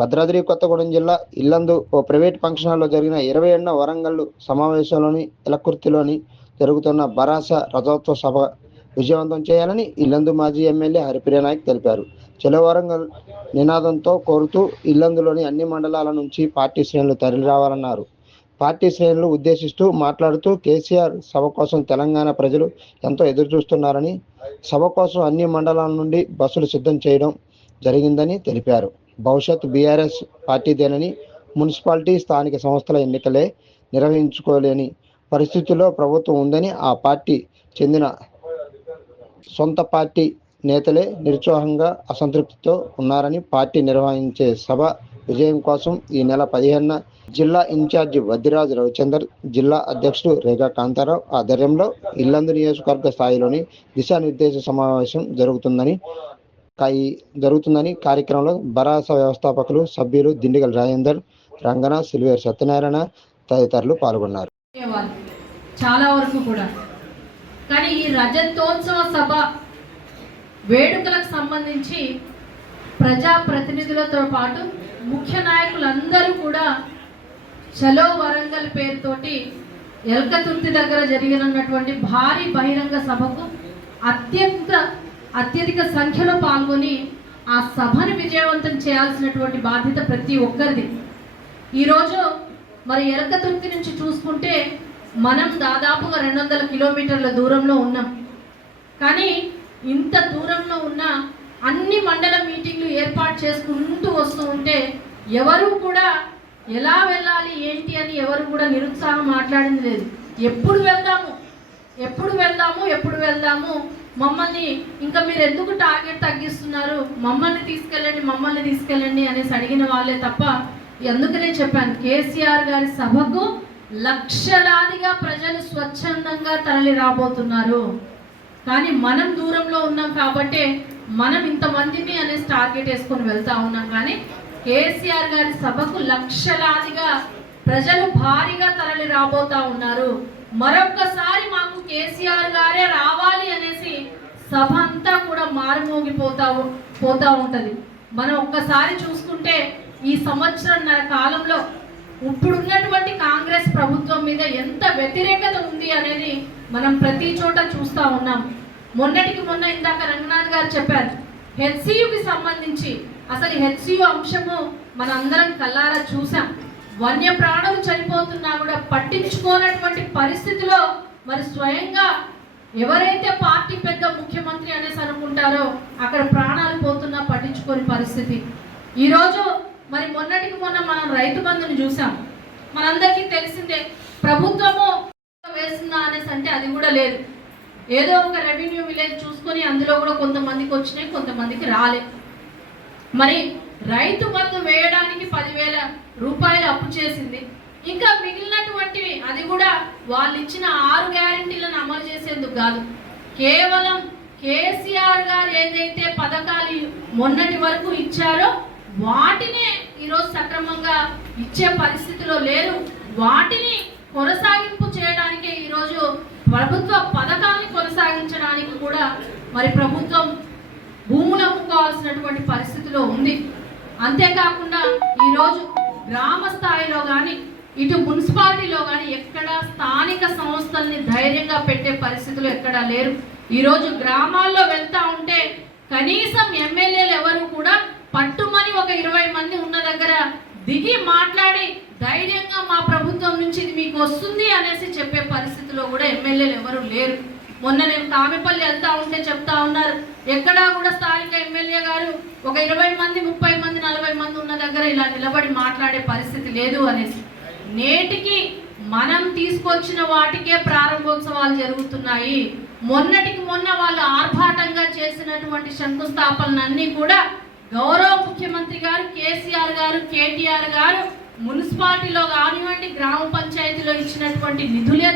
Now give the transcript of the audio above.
భద్రాద్రి కొత్తగూడెం జిల్లా ఇల్లందు ఓ private function హాల్లో జరిగిన ఇరవై ఎన్నో వరంగల్ సమావేశంలోని ఎలకుర్తిలోని జరుగుతున్న బరాస రథోత్సవ సభ విజయవంతం చేయాలని ఇల్లందు మాజీ ఎమ్మెల్యే హరిప్రియ నాయక్ తెలిపారు. చలో వరంగల్ నినాదంతో కోరుతూ ఇల్లందులోని అన్ని మండలాల నుంచి పార్టీ శ్రేణులు తరలిరావాలన్నారు పార్టీ శ్రేణులు ఉద్దేశిస్తూ మాట్లాడుతూ కేసీఆర్ సభ కోసం తెలంగాణ ప్రజలు ఎంతో ఎదురు చూస్తున్నారని సభ కోసం అన్ని మండలాల నుండి బస్సులు సిద్ధం చేయడం జరిగిందని తెలిపారు. భవిష్యత్ బీఆర్ఎస్ పార్టీదేనని మున్సిపాలిటీ స్థానిక సంస్థల ఎన్నికలే నిర్వహించుకోలేని పరిస్థితుల్లో ప్రభుత్వం ఉందని ఆ పార్టీ చెందిన సొంత పార్టీ నేతలే నిరుత్సాహంగా అసంతృప్తితో ఉన్నారని పార్టీ నిర్వహించే సభ విజయం కోసం ఈ నెల పదిహేనున జిల్లా ఇన్ఛార్జి వద్దిరాజు రవిచందర్ జిల్లా అధ్యక్షుడు రేఖా కాంతారావు ఆధ్వర్యంలో ఇల్లందు నియోజకవర్గ స్థాయిలోని దిశానిర్దేశ సమావేశం జరుగుతుందని జరుగుతుందని కార్యక్రమంలో భరాస వ్యవస్థాపకులు సభ్యులు దిండిగల్ రాజేందర్ రంగన సిల్వేర్ సత్యనారాయణ తదితరులు పాల్గొన్నారు. చాలా వరకు కూడా. కానీ ఈ రజతోత్సవ సభ వేడుకలకు సంబంధించి ప్రజా ప్రతినిధులతో పాటు ముఖ్య నాయకులందరూ కూడా చలో వరంగల్ పేరుతోటి ఎల్కతుర్తి దగ్గర జరిగినటువంటి భారీ బహిరంగ సభకు అత్యంత అత్యధిక సంఖ్యలో పాల్గొని ఆ సభను విజయవంతం చేయాల్సినటువంటి బాధ్యత ప్రతి ఒక్కరిది. ఈరోజు మరి ఎరక తృప్తి నుంచి చూసుకుంటే మనం దాదాపుగా రెండు వందల కిలోమీటర్ల దూరంలో ఉన్నాం. కానీ ఇంత దూరంలో ఉన్న అన్ని మండల మీటింగ్లు ఏర్పాటు చేసుకుంటూ వస్తూ ఉంటే ఎవరు కూడా ఎలా వెళ్ళాలి ఏంటి అని ఎవరు కూడా నిరుత్సాహం మాట్లాడింది లేదు. ఎప్పుడు వెళ్దాము? ఎప్పుడు వెళ్దాము? ఎప్పుడు వెళ్దాము? మమ్మల్ని ఇంకా మీరు ఎందుకు టార్గెట్ తగ్గిస్తున్నారు? మమ్మల్ని తీసుకెళ్ళండి మమ్మల్ని తీసుకెళ్ళండి అనేసి అడిగిన వాళ్ళే తప్ప అందుకనే చెప్పాను? కేసీఆర్ గారి సభకు లక్షలాదిగా ప్రజలు స్వచ్ఛందంగా తరలి రాబోతున్నారు. కానీ మనం దూరంలో ఉన్నాం కాబట్టి మనం ఇంతమందిని అనేసి టార్గెట్ వేసుకొని వెళ్తా ఉన్నాం. కానీ కేసీఆర్ గారి సభకు లక్షలాదిగా ప్రజలు భారీగా తరలి రాబోతా ఉన్నారు. మరొక్కసారి మాకు కేసీఆర్ గారే రావాలి అనేసి సభ అంతా కూడా మారుమోగిపోతా పోతా ఉంటుంది. మనం ఒక్కసారి చూసుకుంటే ఈ సంవత్సరంన్నర కాలంలో ఇప్పుడున్నటువంటి కాంగ్రెస్ ప్రభుత్వం మీద ఎంత వ్యతిరేకత ఉంది అనేది మనం ప్రతి చోట చూస్తూ ఉన్నాం. మొన్నటికి మొన్న ఇందాక రంగనాథ్ గారు చెప్పారు హెచ్సియుకి సంబంధించి అసలు హెచ్సియు అంశము మనందరం కల్లారా చూసాం. వన్య ప్రాణులు చనిపోతున్నా కూడా పట్టించుకోనటువంటి పరిస్థితిలో మరి స్వయంగా ఎవరైతే పార్టీ పెద్ద ముఖ్యమంత్రి అనేసి అనుకుంటారో అక్కడ ప్రాణాలు పోతున్నా పట్టించుకోని పరిస్థితి. ఈరోజు మరి మొన్నటికి మొన్న మనం రైతు బంధుని చూసాం. మనందరికీ తెలిసిందే ప్రభుత్వము వేస్తుందా అనేసి అంటే అది కూడా లేదు. ఏదో ఒక రెవెన్యూ విలేజ్ చూసుకొని అందులో కూడా కొంతమందికి వచ్చినాయి కొంతమందికి రాలే. మరి రైతు బంధు వేయడానికి పదివేల రూపాయలు అప్పు చేసింది. ఇంకా మిగిలినటువంటివి అది కూడా వాళ్ళు ఇచ్చిన ఆరు గ్యారెంటీలను అమలు చేసేందుకు కాదు. కేవలం కేసీఆర్ గారు ఏదైతే పథకాలు మొన్నటి వరకు ఇచ్చారో వాటినే ఈరోజు సక్రమంగా ఇచ్చే పరిస్థితిలో లేరు. వాటిని కొనసాగింపు చేయడానికే ఈరోజు ప్రభుత్వ పథకాన్ని కొనసాగించడానికి కూడా మరి ప్రభుత్వం భూములు అమ్ముకోవాల్సినటువంటి పరిస్థితిలో ఉంది. అంతేకాకుండా ఈరోజు గ్రామ స్థాయిలో కానీ ఇటు మున్సిపాలిటీలో కానీ ఎక్కడ స్థానిక సంస్థల్ని ధైర్యంగా పెట్టే పరిస్థితులు ఎక్కడా లేరు. ఈరోజు గ్రామాల్లో వెళ్తా ఉంటే కనీసం ఎమ్మెల్యేలు ఎవరు కూడా పట్టుమని ఒక ఇరవై మంది ఉన్న దగ్గర దిగి మాట్లాడి ధైర్యంగా మా ప్రభుత్వం నుంచి ఇది మీకు వస్తుంది అనేసి చెప్పే పరిస్థితిలో కూడా ఎమ్మెల్యేలు ఎవరు లేరు. మొన్న నేను తామిపల్లి వెళ్తా ఉంటే చెప్తా ఉన్నారు. ఎక్కడా కూడా స్థానిక ఎమ్మెల్యే గారు ఒక ఇరవై మంది ముప్పై మంది నలభై మంది ఉన్న దగ్గర ఇలా నిలబడి మాట్లాడే పరిస్థితి లేదు అనేసి. నేటికి మనం తీసుకొచ్చిన వాటికే ప్రారంభోత్సవాలు జరుగుతున్నాయి. మొన్నటికి మొన్న వాళ్ళు ఆర్భాటంగా చేసినటువంటి శంకుస్థాపనలన్నీ కూడా గౌరవ ముఖ్యమంత్రి గారు కేసీఆర్ గారు కేటీఆర్ గారు మున్సిపాలిటీలో కానివ్వండి గ్రామ పంచాయతీలో ఇచ్చినటువంటి నిధులే